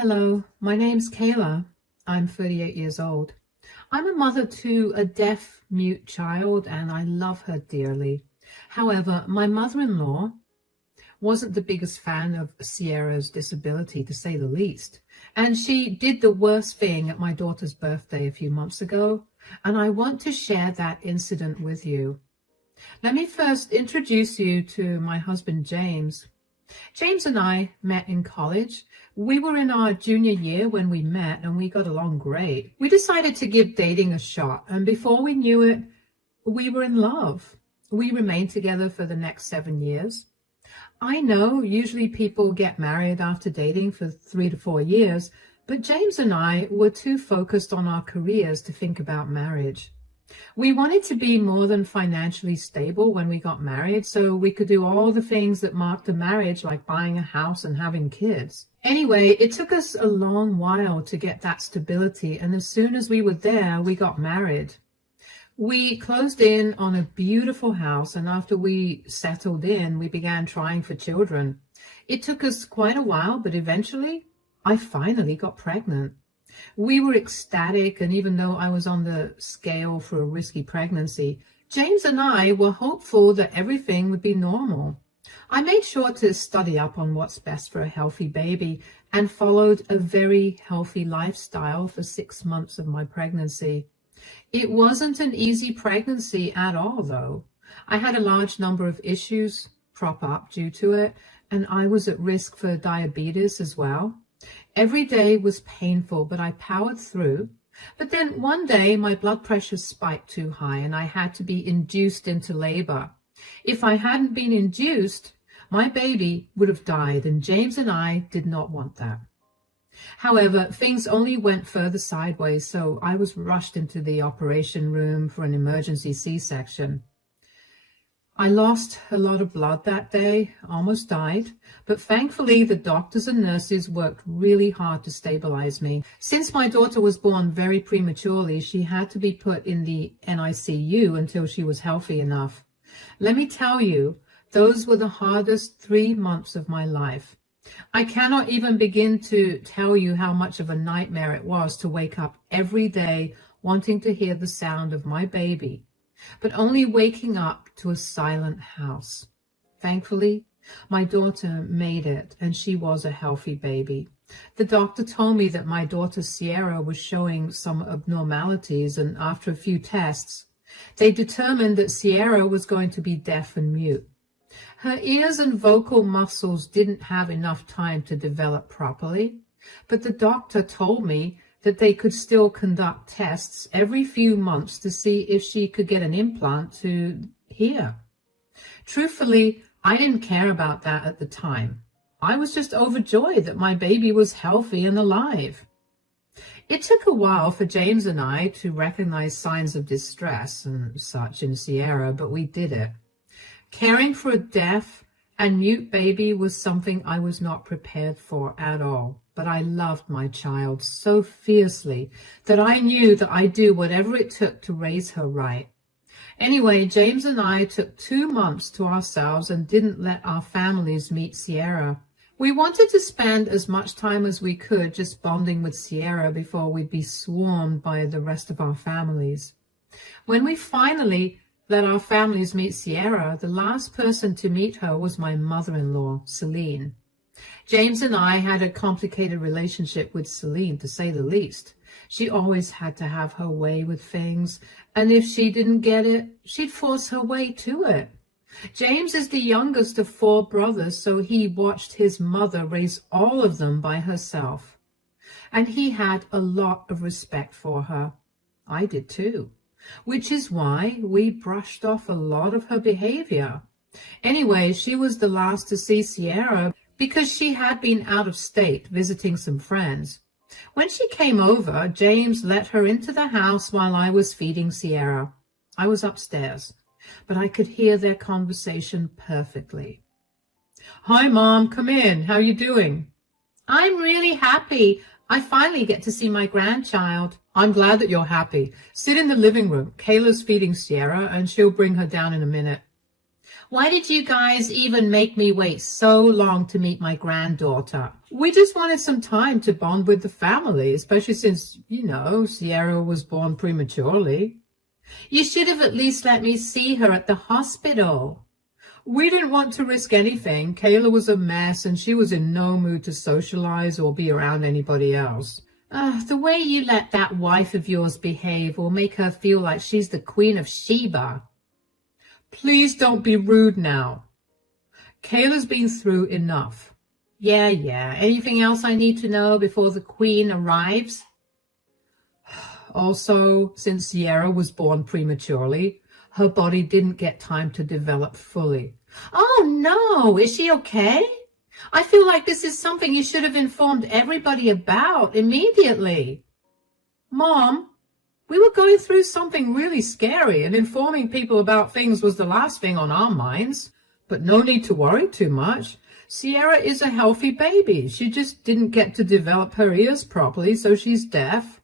Hello, my name's Kayla. I'm 38 years old. I'm a mother to a deaf mute child and I love her dearly. However, my mother-in-law wasn't the biggest fan of Sierra's disability, to say the least. And she did the worst thing at my daughter's birthday a few months ago, and I want to share that incident with you. Let me first introduce you to my husband, James. James and I met in college. We were in our junior year when we met and we got along great. We decided to give dating a shot, and before we knew it, we were in love. We remained together for the next 7 years. I know usually people get married after dating for 3 to 4 years, but James and I were too focused on our careers to think about marriage. We wanted to be more than financially stable when we got married, so we could do all the things that marked a marriage, like buying a house and having kids. Anyway, it took us a long while to get that stability, and as soon as we were there, we got married. We closed in on a beautiful house, and after we settled in, we began trying for children. It took us quite a while, but eventually, I finally got pregnant. We were ecstatic, and even though I was on the scale for a risky pregnancy, James and I were hopeful that everything would be normal. I made sure to study up on what's best for a healthy baby and followed a very healthy lifestyle for 6 months of my pregnancy. It wasn't an easy pregnancy at all, though. I had a large number of issues crop up due to it, and I was at risk for diabetes as well. Every day was painful, but I powered through. But then one day my blood pressure spiked too high and I had to be induced into labor. If I hadn't been induced, my baby would have died, and James and I did not want that. However, things only went further sideways, so I was rushed into the operation room for an emergency C-section. I lost a lot of blood that day, almost died, but thankfully the doctors and nurses worked really hard to stabilize me. Since my daughter was born very prematurely, she had to be put in the NICU until she was healthy enough. Let me tell you, those were the hardest 3 months of my life. I cannot even begin to tell you how much of a nightmare it was to wake up every day wanting to hear the sound of my baby, but only waking up to a silent house. Thankfully, my daughter made it, and she was a healthy baby. The doctor told me that my daughter Sierra was showing some abnormalities, and after a few tests, they determined that Sierra was going to be deaf and mute. Her ears and vocal muscles didn't have enough time to develop properly, but the doctor told me that they could still conduct tests every few months to see if she could get an implant to hear. Truthfully, I didn't care about that at the time. I was just overjoyed that my baby was healthy and alive. It took a while for James and I to recognize signs of distress and such in Sierra, but we did it. Caring for a deaf and mute baby was something I was not prepared for at all. But I loved my child so fiercely that I knew that I'd do whatever it took to raise her right. Anyway, James and I took 2 months to ourselves and didn't let our families meet Sierra. We wanted to spend as much time as we could just bonding with Sierra before we'd be swarmed by the rest of our families. When we finally let our families meet Sierra, the last person to meet her was my mother-in-law, Celine. James and I had a complicated relationship with Celine, to say the least. She always had to have her way with things, and if she didn't get it, she'd force her way to it. James is the youngest of 4 brothers, so he watched his mother raise all of them by herself. And he had a lot of respect for her. I did too, which is why we brushed off a lot of her behavior. Anyway, she was the last to see Sierra because she had been out of state visiting some friends. When she came over, James let her into the house while I was feeding Sierra. I was upstairs, but I could hear their conversation perfectly. "Hi, Mom, come in. How you doing?" "I'm really happy. I finally get to see my grandchild." "I'm glad that you're happy. Sit in the living room. Kayla's feeding Sierra, and she'll bring her down in a minute." Why did you guys even make me wait so long to meet my granddaughter? We just wanted some time to bond with the family, especially since, Sierra was born prematurely. You should have at least let me see her at the hospital. We didn't want to risk anything. Kayla was a mess and she was in no mood to socialize or be around anybody else. The way you let that wife of yours behave will make her feel like she's the Queen of Sheba. Please don't be rude now. Kayla's been through enough. Yeah. Anything else I need to know before the Queen arrives? Also, since Sierra was born prematurely, her body didn't get time to develop fully. Oh no, is she okay? I feel like this is something you should have informed everybody about immediately. Mom, we were going through something really scary and informing people about things was the last thing on our minds. But no need to worry too much. Sierra is a healthy baby. She just didn't get to develop her ears properly, so she's deaf.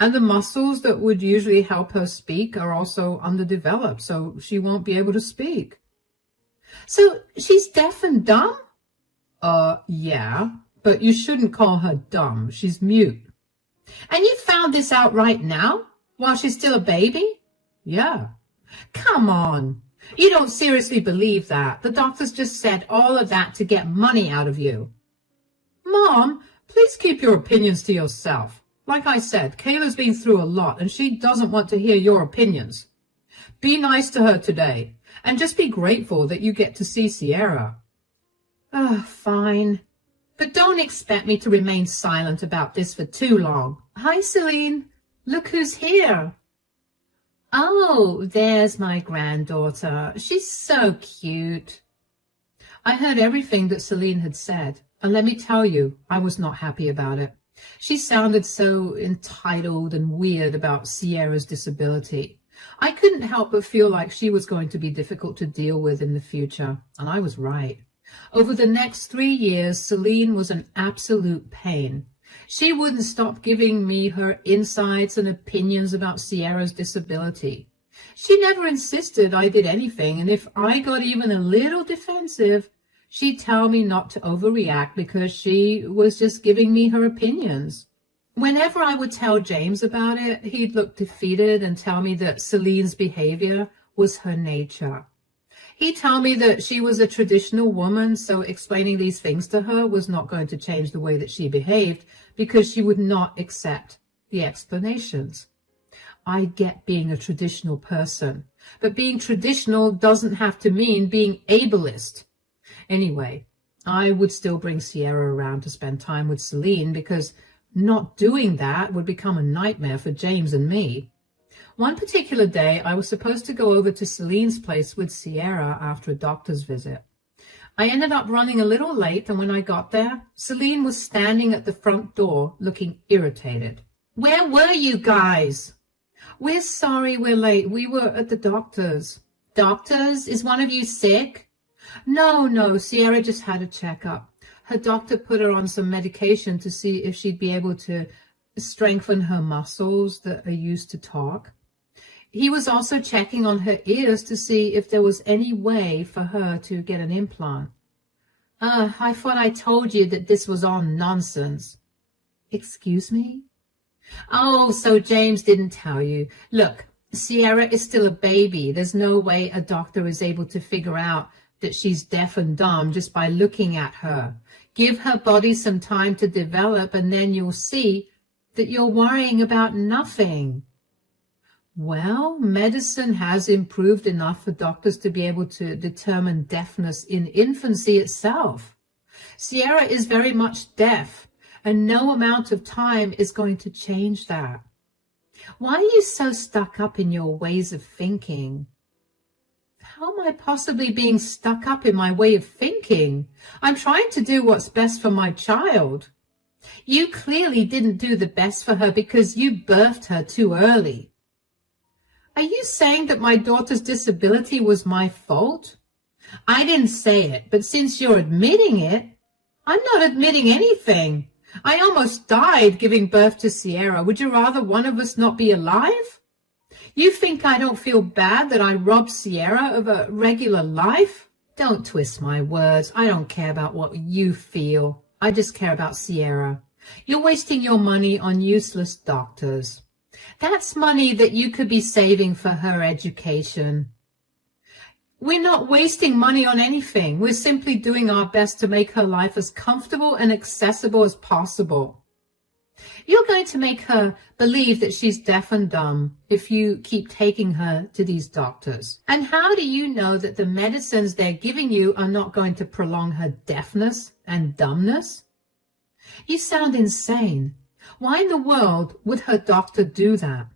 And the muscles that would usually help her speak are also underdeveloped, so she won't be able to speak. So she's deaf and dumb? Yeah, but you shouldn't call her dumb. She's mute. And you found this out right now, while she's still a baby? Yeah. Come on. You don't seriously believe that. The doctors just said all of that to get money out of you. Mom, please keep your opinions to yourself. Like I said, Kayla's been through a lot and she doesn't want to hear your opinions. Be nice to her today and just be grateful that you get to see Sierra. Fine. But don't expect me to remain silent about this for too long. Hi, Celine. Look who's here. Oh, there's my granddaughter. She's so cute. I heard everything that Celine had said, and let me tell you, I was not happy about it. She sounded so entitled and weird about Sierra's disability. I couldn't help but feel like she was going to be difficult to deal with in the future, and I was right. Over the next 3 years, Celine was an absolute pain. She wouldn't stop giving me her insights and opinions about Sierra's disability. She never insisted I did anything, and if I got even a little defensive, she'd tell me not to overreact because she was just giving me her opinions. Whenever I would tell James about it, he'd look defeated and tell me that Celine's behavior was her nature. He'd tell me that she was a traditional woman, so explaining these things to her was not going to change the way that she behaved because she would not accept the explanations. I get being a traditional person, but being traditional doesn't have to mean being ableist. Anyway, I would still bring Sierra around to spend time with Celine because not doing that would become a nightmare for James and me. One particular day, I was supposed to go over to Celine's place with Sierra after a doctor's visit. I ended up running a little late, and when I got there, Celine was standing at the front door looking irritated. Where were you guys? We're sorry we're late. We were at the doctor's. Doctor's? Is one of you sick? No, Sierra just had a checkup. Her doctor put her on some medication to see if she'd be able to strengthen her muscles that are used to talk. He was also checking on her ears to see if there was any way for her to get an implant. I thought I told you that this was all nonsense. Excuse me? Oh, so James didn't tell you. Look, Sierra is still a baby. There's no way a doctor is able to figure out that she's deaf and dumb just by looking at her. Give her body some time to develop, and then you'll see that you're worrying about nothing. Well, medicine has improved enough for doctors to be able to determine deafness in infancy itself. Sierra is very much deaf, and no amount of time is going to change that. Why are you so stuck up in your ways of thinking? How am I possibly being stuck up in my way of thinking? I'm trying to do what's best for my child. You clearly didn't do the best for her because you birthed her too early. Are you saying that my daughter's disability was my fault? I didn't say it, but since you're admitting it, I'm not admitting anything. I almost died giving birth to Sierra. Would you rather one of us not be alive? You think I don't feel bad that I robbed Sierra of a regular life? Don't twist my words. I don't care about what you feel. I just care about Sierra. You're wasting your money on useless doctors. That's money that you could be saving for her education. We're not wasting money on anything. We're simply doing our best to make her life as comfortable and accessible as possible. You're going to make her believe that she's deaf and dumb if you keep taking her to these doctors. And how do you know that the medicines they're giving you are not going to prolong her deafness and dumbness? You sound insane. Why in the world would her doctor do that?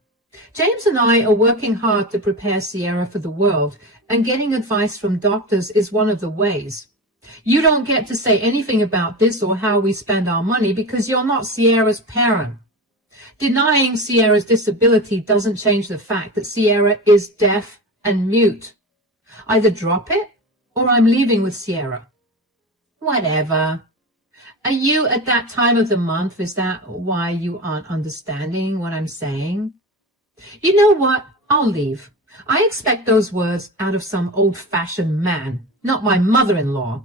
James and I are working hard to prepare Sierra for the world, and getting advice from doctors is one of the ways. You don't get to say anything about this or how we spend our money because you're not Sierra's parent. Denying Sierra's disability doesn't change the fact that Sierra is deaf and mute. Either drop it or I'm leaving with Sierra. Whatever. Are you at that time of the month? Is that why you aren't understanding what I'm saying? You know what? I'll leave. I expect those words out of some old-fashioned man, not my mother-in-law.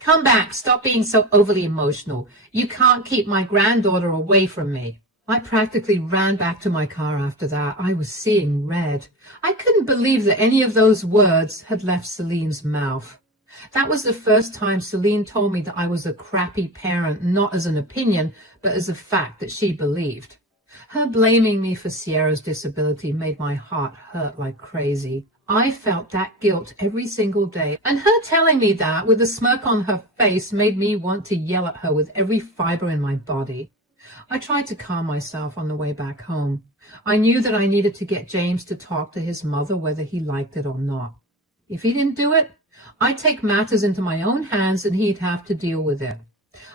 Come back. Stop being so overly emotional. You can't keep my granddaughter away from me. I practically ran back to my car after that. I was seeing red. I couldn't believe that any of those words had left Celine's mouth. That was the first time Celine told me that I was a crappy parent, not as an opinion, but as a fact that she believed. Her blaming me for Sierra's disability made my heart hurt like crazy. I felt that guilt every single day, and her telling me that with a smirk on her face made me want to yell at her with every fiber in my body. I tried to calm myself on the way back home. I knew that I needed to get James to talk to his mother whether he liked it or not. If he didn't do it, I'd take matters into my own hands and he'd have to deal with it.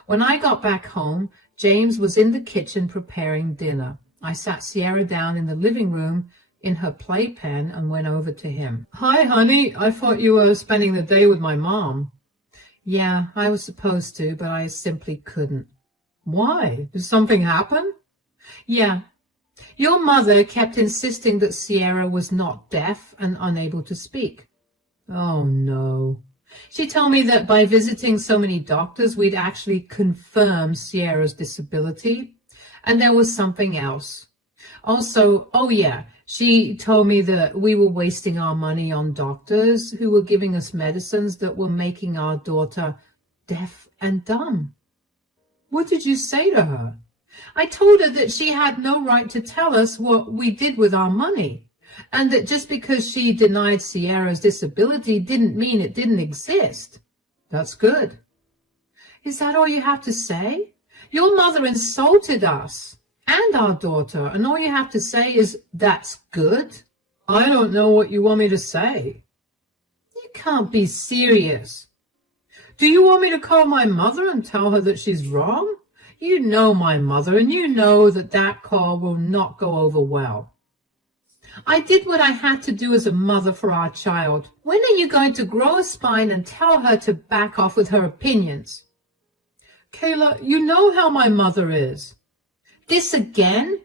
When I got back home, James was in the kitchen preparing dinner. I sat Sierra down in the living room in her playpen and went over to him. Hi, honey. I thought you were spending the day with my mom. Yeah, I was supposed to, but I simply couldn't. Why? Did something happen? Yeah. Your mother kept insisting that Sierra was not deaf and unable to speak. Oh, no. She told me that by visiting so many doctors, we'd actually confirm Sierra's disability. And there was something else. Also, oh yeah, she told me that we were wasting our money on doctors who were giving us medicines that were making our daughter deaf and dumb. What did you say to her? I told her that she had no right to tell us what we did with our money, and that just because she denied Sierra's disability didn't mean it didn't exist. That's good. Is that all you have to say? Your mother insulted us and our daughter, and all you have to say is, that's good? I don't know what you want me to say. You can't be serious. Do you want me to call my mother and tell her that she's wrong? You know my mother, and you know that that call will not go over well. I did what I had to do as a mother for our child. When are you going to grow a spine and tell her to back off with her opinions? Kayla, you know how my mother is. This again?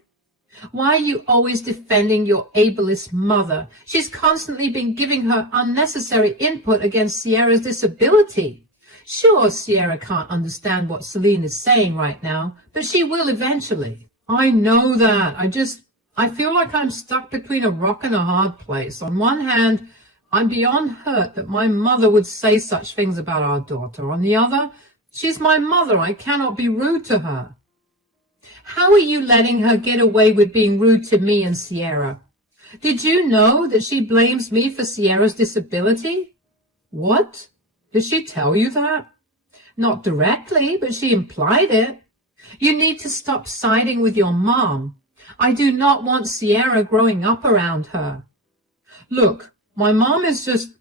Why are you always defending your ableist mother? She's constantly been giving her unnecessary input against Sierra's disability. Sure, Sierra can't understand what Celine is saying right now, but she will eventually. I know that. I feel like I'm stuck between a rock and a hard place. On one hand, I'm beyond hurt that my mother would say such things about our daughter. On the other, she's my mother. I cannot be rude to her. How are you letting her get away with being rude to me and Sierra? Did you know that she blames me for Sierra's disability? What? Did she tell you that? Not directly, but she implied it. You need to stop siding with your mom. I do not want Sierra growing up around her. Look, my mom is just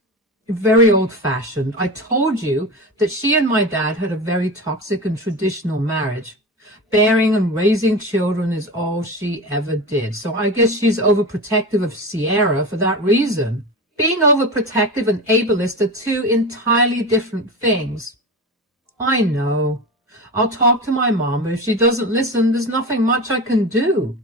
very old-fashioned. I told you that she and my dad had a very toxic and traditional marriage. Bearing and raising children is all she ever did. So I guess she's overprotective of Sierra for that reason. Being overprotective and ableist are two entirely different things. I know. I'll talk to my mom, but if she doesn't listen, there's nothing much I can do.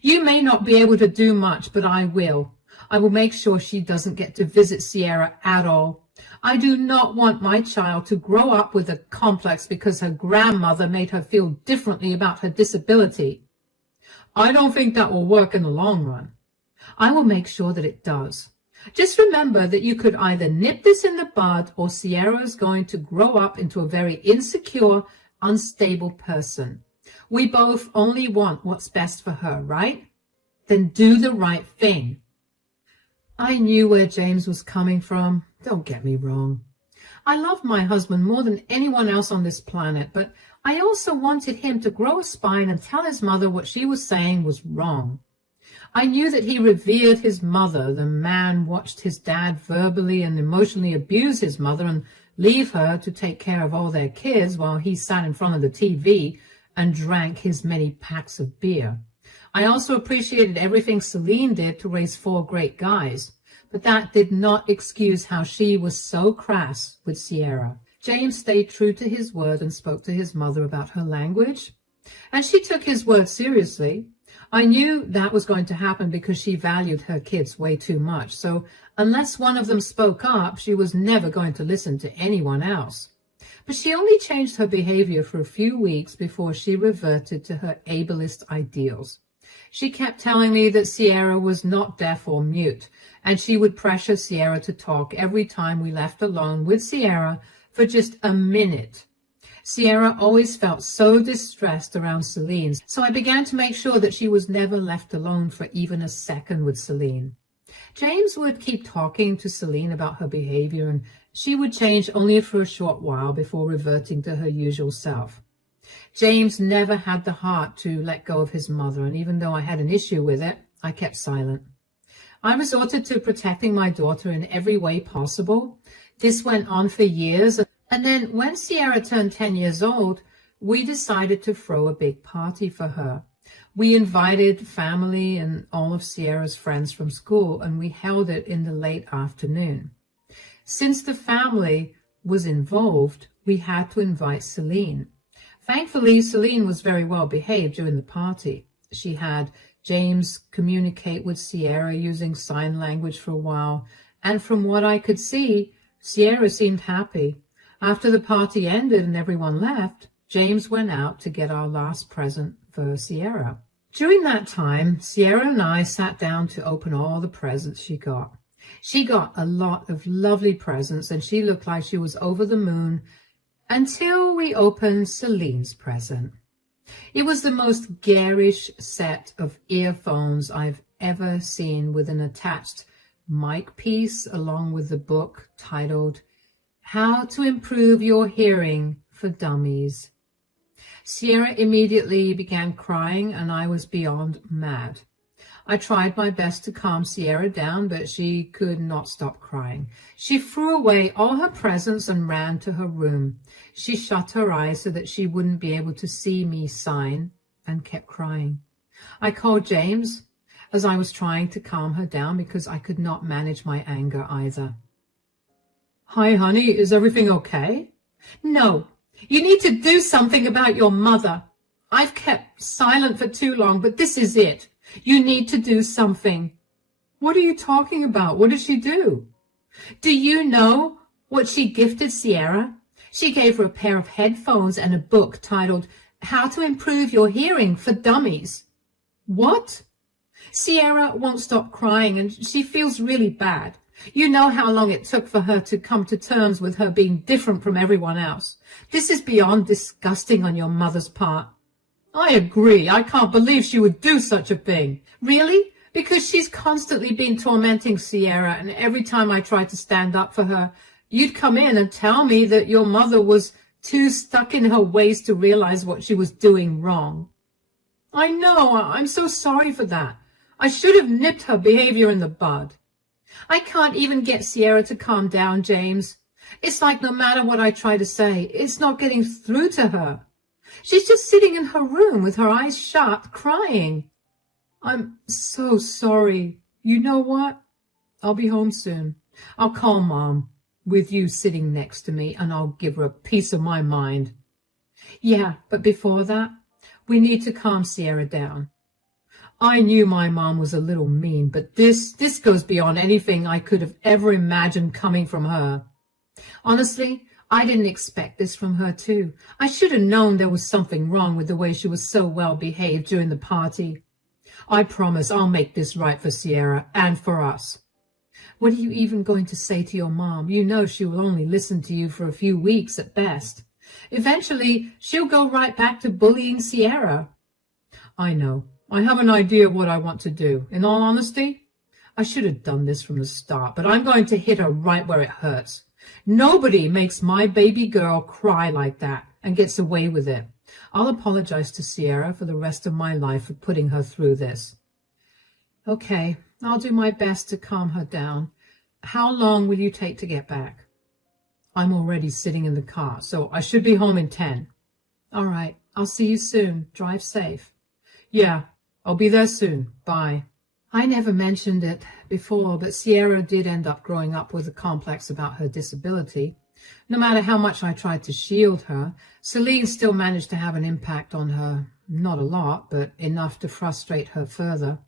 You may not be able to do much, but I will. I will make sure she doesn't get to visit Sierra at all. I do not want my child to grow up with a complex because her grandmother made her feel differently about her disability. I don't think that will work in the long run. I will make sure that it does. Just remember that you could either nip this in the bud or Sierra is going to grow up into a very insecure, unstable person. We both only want what's best for her, right? Then do the right thing. I knew where James was coming from. Don't get me wrong. I love my husband more than anyone else on this planet, but I also wanted him to grow a spine and tell his mother what she was saying was wrong. I knew that he revered his mother. The man watched his dad verbally and emotionally abuse his mother and leave her to take care of all their kids while he sat in front of the TV and drank his many packs of beer. I also appreciated everything Celine did to raise 4 great guys, but that did not excuse how she was so crass with Sierra. James stayed true to his word and spoke to his mother about her language, and she took his word seriously. I knew that was going to happen because she valued her kids way too much, so unless one of them spoke up, she was never going to listen to anyone else. But she only changed her behavior for a few weeks before she reverted to her ableist ideals. She kept telling me that Sierra was not deaf or mute, and she would pressure Sierra to talk every time we left alone with Sierra for just a minute. Sierra always felt so distressed around Celine, so I began to make sure that she was never left alone for even a second with Celine. James would keep talking to Celine about her behavior, and she would change only for a short while before reverting to her usual self. James never had the heart to let go of his mother, and even though I had an issue with it, I kept silent. I resorted to protecting my daughter in every way possible. This went on for years, and then when Sierra turned 10 years old, we decided to throw a big party for her. We invited family and all of Sierra's friends from school, and we held it in the late afternoon. Since the family was involved, we had to invite Celine. Thankfully, Celine was very well behaved during the party. She had James communicate with Sierra using sign language for a while, and from what I could see, Sierra seemed happy. After the party ended and everyone left, James went out to get our last present for Sierra. During that time, Sierra and I sat down to open all the presents she got. She got a lot of lovely presents, and she looked like she was over the moon until we opened Celine's present. It was the most garish set of earphones I've ever seen, with an attached mic piece along with the book titled How to Improve Your Hearing for Dummies. Sierra immediately began crying, and I was beyond mad. I tried my best to calm Sierra down, but she could not stop crying. She threw away all her presents and ran to her room. She shut her eyes so that she wouldn't be able to see me sign, and kept crying. I called James as I was trying to calm her down because I could not manage my anger either. Hi, honey, is everything okay? No, you need to do something about your mother. I've kept silent for too long, but this is it. You need to do something. What are you talking about? What did she do? Do you know what she gifted Sierra? She gave her a pair of headphones and a book titled How to Improve Your Hearing for Dummies. What? Sierra won't stop crying, and she feels really bad. You know how long it took for her to come to terms with her being different from everyone else. This is beyond disgusting on your mother's part. I agree. I can't believe she would do such a thing. Really? Because she's constantly been tormenting Sierra, and every time I tried to stand up for her, you'd come in and tell me that your mother was too stuck in her ways to realize what she was doing wrong. I know. I'm so sorry for that. I should have nipped her behavior in the bud. I can't even get Sierra to calm down, James. It's like no matter what I try to say, it's not getting through to her. She's just sitting in her room with her eyes shut, crying. I'm so sorry. You know what? I'll be home soon. I'll call Mom with you sitting next to me, and I'll give her a piece of my mind. Yeah, but before that, we need to calm Sierra down. I knew my mom was a little mean, but this goes beyond anything I could have ever imagined coming from her. Honestly, I didn't expect this from her too. I should have known there was something wrong with the way she was so well behaved during the party. I promise I'll make this right for Sierra and for us. What are you even going to say to your mom? You know she will only listen to you for a few weeks at best. Eventually, she'll go right back to bullying Sierra. I know. I have an idea of what I want to do. In all honesty, I should have done this from the start, but I'm going to hit her right where it hurts. Nobody makes my baby girl cry like that and gets away with it. I'll apologize to Sierra for the rest of my life for putting her through this. Okay, I'll do my best to calm her down. How long will you take to get back? I'm already sitting in the car, so I should be home in 10. All right, I'll see you soon. Drive safe. Yeah, I'll be there soon. Bye. I never mentioned it before, but Sierra did end up growing up with a complex about her disability. No matter how much I tried to shield her, Celine still managed to have an impact on her. Not a lot, but enough to frustrate her further.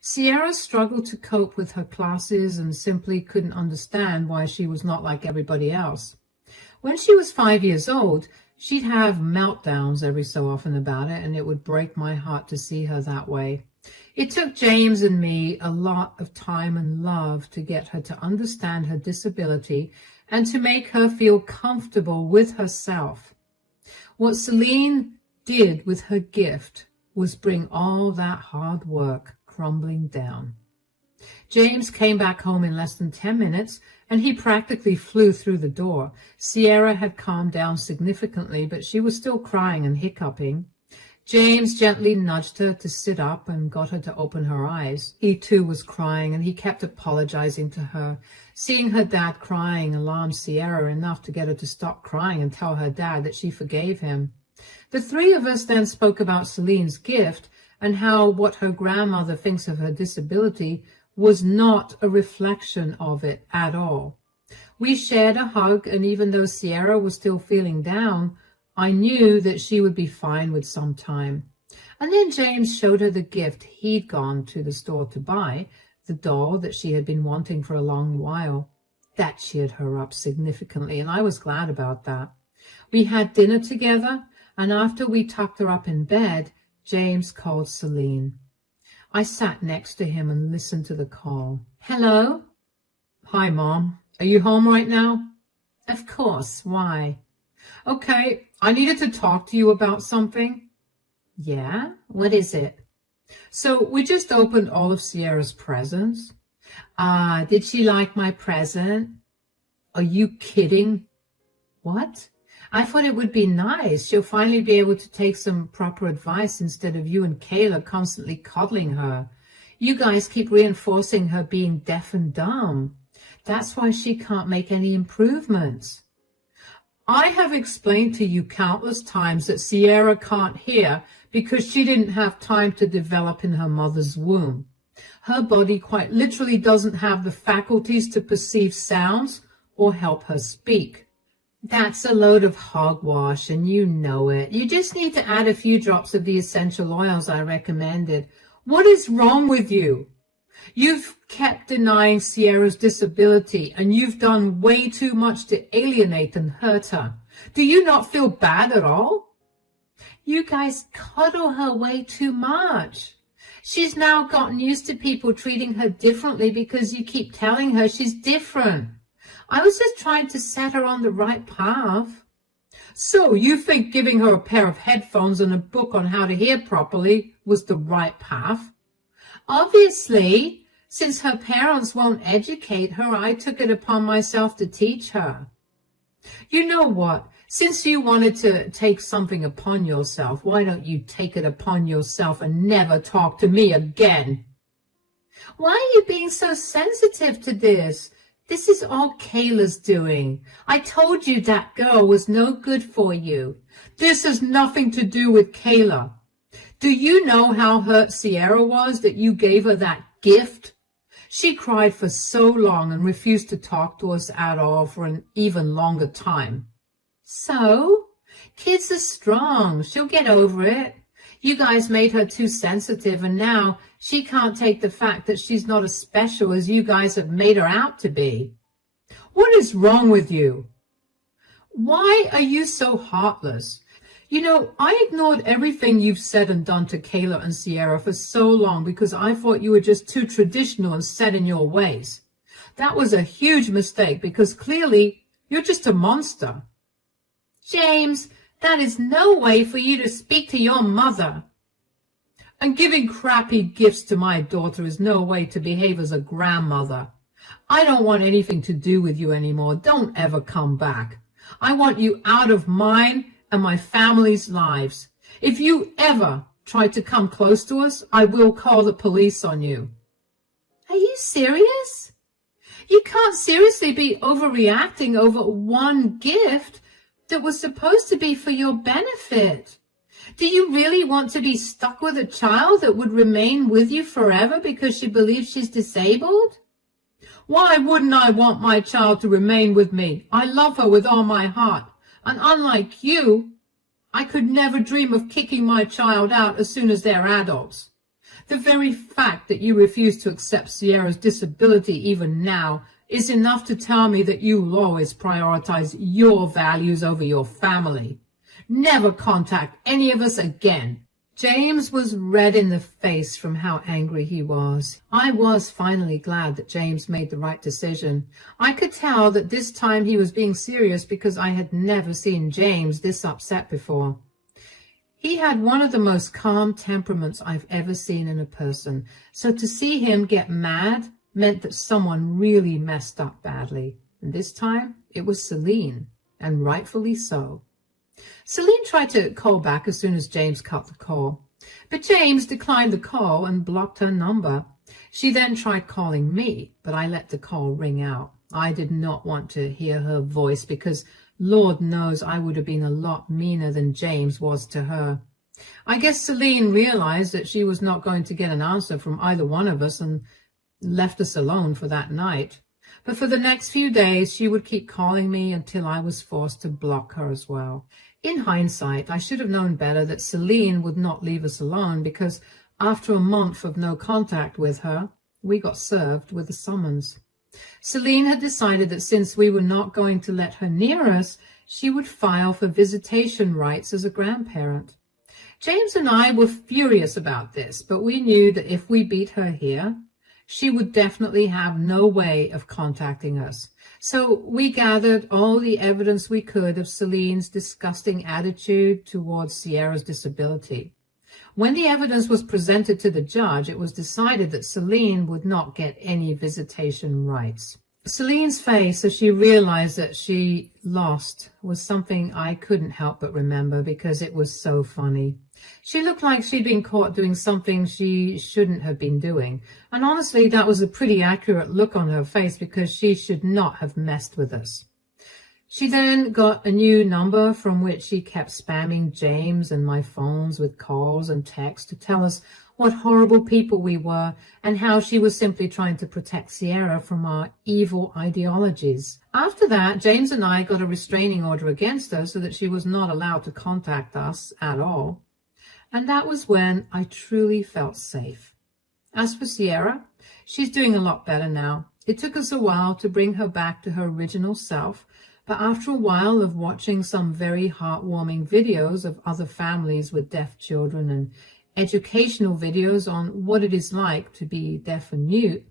Sierra struggled to cope with her classes and simply couldn't understand why she was not like everybody else. When she was 5 years old, she'd have meltdowns every so often about it, and it would break my heart to see her that way. It took James and me a lot of time and love to get her to understand her disability and to make her feel comfortable with herself. What Celine did with her gift was bring all that hard work crumbling down. James came back home in less than 10 minutes, and he practically flew through the door. Sierra had calmed down significantly, but she was still crying and hiccuping. James gently nudged her to sit up and got her to open her eyes. He too was crying, and he kept apologizing to her. Seeing her dad crying alarmed Sierra enough to get her to stop crying and tell her dad that she forgave him. The three of us then spoke about Celine's gift and how what her grandmother thinks of her disability was not a reflection of it at all. We shared a hug, and even though Sierra was still feeling down, I knew that she would be fine with some time. And then James showed her the gift he'd gone to the store to buy, the doll that she had been wanting for a long while. That cheered her up significantly, and I was glad about that. We had dinner together, and after we tucked her up in bed, James called Celine. I sat next to him and listened to the call. Hello? Hi, Mom. Are you home right now? Of course. Why? Okay, I needed to talk to you about something. Yeah? What is it? So we just opened all of Sierra's presents. Did she like my present? Are you kidding? What? I thought it would be nice. She'll finally be able to take some proper advice instead of you and Kayla constantly coddling her. You guys keep reinforcing her being deaf and dumb. That's why she can't make any improvements. I have explained to you countless times that Sierra can't hear because she didn't have time to develop in her mother's womb. Her body quite literally doesn't have the faculties to perceive sounds or help her speak. That's a load of hogwash, and you know it. You just need to add a few drops of the essential oils I recommended. What is wrong with you? You've kept denying Sierra's disability, and you've done way too much to alienate and hurt her. Do you not feel bad at all? You guys coddle her way too much. She's now gotten used to people treating her differently because you keep telling her she's different. I was just trying to set her on the right path. So you think giving her a pair of headphones and a book on how to hear properly was the right path? Obviously, since her parents won't educate her, I took it upon myself to teach her. You know what? Since you wanted to take something upon yourself, why don't you take it upon yourself and never talk to me again? Why are you being so sensitive to this? This is all Kayla's doing. I told you that girl was no good for you. This has nothing to do with Kayla. Do you know how hurt Sierra was that you gave her that gift? She cried for so long and refused to talk to us at all for an even longer time. So, kids are strong. She'll get over it. You guys made her too sensitive, and now she can't take the fact that she's not as special as you guys have made her out to be. What is wrong with you? Why are you so heartless? You know, I ignored everything you've said and done to Kayla and Sierra for so long because I thought you were just too traditional and set in your ways. That was a huge mistake because clearly you're just a monster. James, that is no way for you to speak to your mother. And giving crappy gifts to my daughter is no way to behave as a grandmother. I don't want anything to do with you anymore. Don't ever come back. I want you out of mine and my family's lives. If you ever try to come close to us, I will call the police on you. Are you serious? You can't seriously be overreacting over one gift that was supposed to be for your benefit. Do you really want to be stuck with a child that would remain with you forever because she believes she's disabled? Why wouldn't I want my child to remain with me? I love her with all my heart. And unlike you, I could never dream of kicking my child out as soon as they're adults. The very fact that you refuse to accept Sierra's disability even now is enough to tell me that you will always prioritize your values over your family. Never contact any of us again. James was red in the face from how angry he was. I was finally glad that James made the right decision. I could tell that this time he was being serious because I had never seen James this upset before. He had one of the most calm temperaments I've ever seen in a person, so to see him get mad meant that someone really messed up badly. And this time it was Celine, and rightfully so. Celine tried to call back as soon as James cut the call, but James declined the call and blocked her number. She then tried calling me, but I let the call ring out. I did not want to hear her voice because Lord knows I would have been a lot meaner than James was to her. I guess Celine realized that she was not going to get an answer from either one of us and left us alone for that night. But for the next few days, she would keep calling me until I was forced to block her as well. In hindsight, I should have known better that Celine would not leave us alone because after a month of no contact with her, we got served with a summons. Celine had decided that since we were not going to let her near us, she would file for visitation rights as a grandparent. James and I were furious about this, but we knew that if we beat her here, she would definitely have no way of contacting us. So we gathered all the evidence we could of Celine's disgusting attitude towards Sierra's disability. When the evidence was presented to the judge, it was decided that Celine would not get any visitation rights. Celine's face as she realized that she lost was something I couldn't help but remember because it was so funny. She looked like she'd been caught doing something she shouldn't have been doing. And honestly, that was a pretty accurate look on her face because she should not have messed with us. She then got a new number from which she kept spamming James and my phones with calls and texts to tell us what horrible people we were and how she was simply trying to protect Sierra from our evil ideologies. After that, James and I got a restraining order against her so that she was not allowed to contact us at all. And that was when I truly felt safe. As for Sierra, she's doing a lot better now. It took us a while to bring her back to her original self, but after a while of watching some very heartwarming videos of other families with deaf children and educational videos on what it is like to be deaf and mute,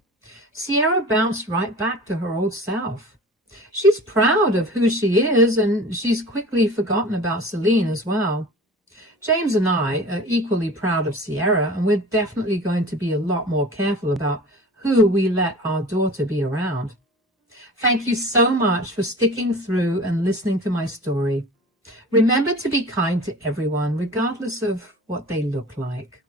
Sierra bounced right back to her old self. She's proud of who she is, and she's quickly forgotten about Celine as well. James and I are equally proud of Sierra, and we're definitely going to be a lot more careful about who we let our daughter be around. Thank you so much for sticking through and listening to my story. Remember to be kind to everyone, regardless of what they look like.